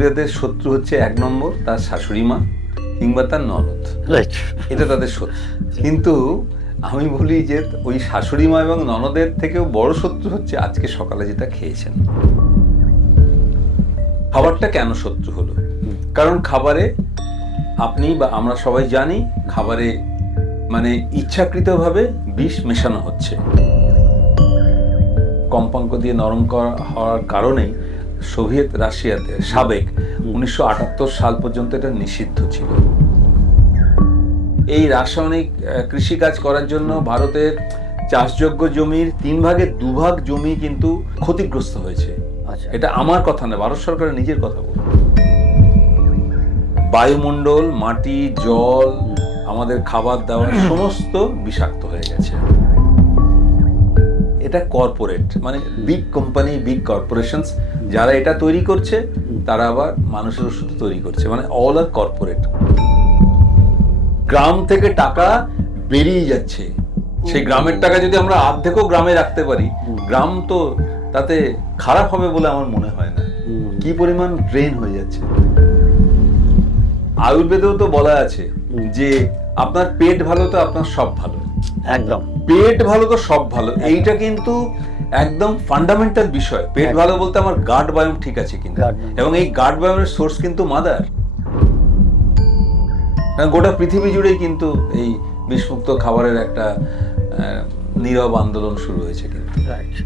মহিলাদের শত্রু হচ্ছে 1 নম্বর তার শাশুড়ি মা কিংবা তার ননদ, রাইট। এটা তাদের শত্রু। কিন্তু আমি বলি যে ওই শাশুড়ি মা এবং ননদের থেকেও বড় শত্রু হচ্ছে আজকে সকালে যেটা খেয়েছেন। খাবারটা কেন শত্রু হলো? কারণ খাবারে আপনি বা আমরা সবাই জানি খাবারে মানে ইচ্ছাকৃতভাবে বিষ মেশানো হচ্ছে। কম্পাঙ্ক দিয়ে নরম হওয়ার কারণেই সোভিয়েত রাশিয়াতে সাবেক 1978 সাল পর্যন্ত এটা নিষিদ্ধ ছিল। এই রাসায়নিক কৃষিকাজ করার জন্য ভারতের চাষযোগ্য জমির 3 ভাগের 2 ভাগ জমি কিন্তু ক্ষতিগ্রস্ত হয়েছে। আচ্ছা। এটা আমার কথা না, ভারত সরকারের নিজের কথা বল। বায়ুমণ্ডল, মাটি, জল, আমাদের খাবার দাবার সমস্ত বিষাক্ত হয়ে গেছে। এটা কর্পোরেট, মানে বিগ কোম্পানি, বিগ কর্পোরেশনস যারা এটা তৈরি করছে তারা আবার মানুষের ওষুধ তৈরি করছে, মানে অল আর কর্পোরেট। গ্রাম থেকে টাকা বেরিয়ে যাচ্ছে, সেই গ্রামের টাকা যদি আমরা অর্ধেকও গ্রামে রাখতে পারি, গ্রাম তো তাতে খারাপ হবে বলে আমার মনে হয় না। কি পরিমাণ ড্রেন হয়ে যাচ্ছে। আয়ুর্বেদেও তো বলা আছে যে আপনার পেট ভালো তো আপনার সব ভালো। একদম পেট ভালো তো সব ভালো, এইটা কিন্তু একদম ফান্ডামেন্টাল বিষয়। পেট ভালো বলতে আমার গাট বায়োম ঠিক আছে কিনা, এবং এই গাট বায়োমের সোর্স কিন্তু মাদার। গোটা পৃথিবী জুড়েই কিন্তু এই বিষমুক্ত খাবারের একটা নীরব আন্দোলন শুরু হয়েছে কিন্তু। রাইট।